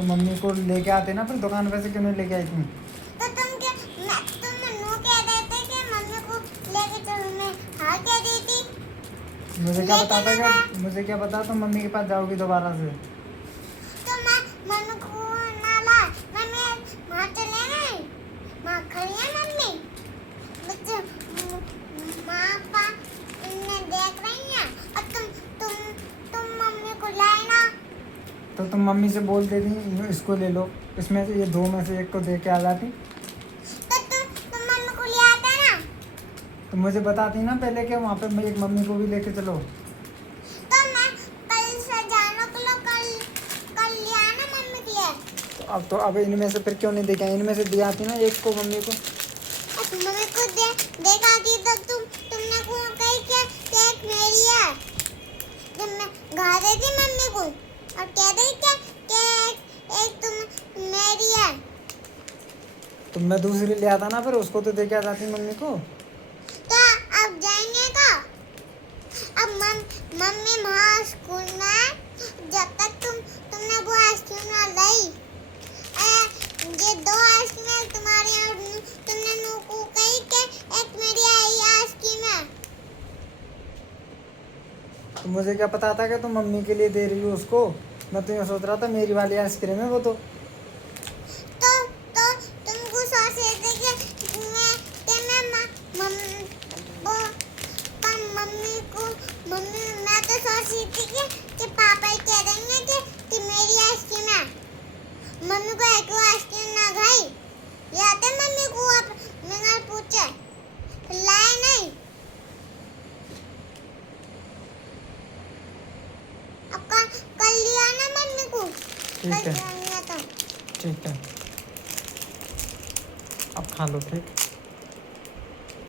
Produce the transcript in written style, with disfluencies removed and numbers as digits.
तो मम्मी को लेके आते ना, फिर दुकान पे से क्यों नहीं लेके आई तुम? तो तुम नू कह रहे थे कि मम्मी को लेके चलो, मैं हाँ कह दी थी। मुझे क्या लेकिन बताता क्या, अगर मुझे क्या पता तुम मम्मी के पास जाओगी दोबारा से? तो मैं मम्मी को ना ला, मम्मी वहाँ चले गए, वहाँ खड़ी है मम्मी, बच्चे माँ पापा इन्हें देख रही हैं, और तुम मम्मी को लाए ना। तो तुम मम्मी से बोल देती इसको ले लो, इसमें से ये दो में से एक को दे के आ जाती। तो तुम मम्मी को ले आते ना। तो मुझे बताती ना पहले कि वहाँ पे मैं एक मम्मी को भी लेके चलो। तो मैं कल से जानो के लो, कल ले आना मम्मी के लिए। तो अब इनमें से फिर क्यों नहीं देखे? इनमें से दे आती ना एक को मम्मी को। मम्मी को देखा थी तो तुमने को कही कि एक मेरी है, जब मैं गा रही थी मम्मी को और कह रही कि एक तुम मेरी है। तो मैं दूसरी ले आता ना, फिर उसको तो दे के आ जाती मम्मी को। तो अब जाएंगे का, अब मम्मी वहाँ स्कूल में है, जब तक तुमने वो आइसक्रीम ना लाई, ये दो आइसक्रीम तुम्हारी और तुमने नू को कही कि एक मेरी आई आइसक्रीम है। तो मुझे क्या पता था कि तुम मम्मी के लिए दे रही हो उसको? मैं तो ये सोच रहा था मेरी वाली आइसक्रीम है वो तो। तुमको सोच रहे थे कि मैं तो सोच रही थी कि पापा ही कह देंगे कि मेरी आइसक्रीम है, मम्मी को एक आइसक्रीम ना खाई, याद है मम्मी को आप मैंने पूछे लाए नहीं। अब कल लिया ना मम्मी को। ठीक है, कल लिया था। ठीक है, अब खा लो, ठीक।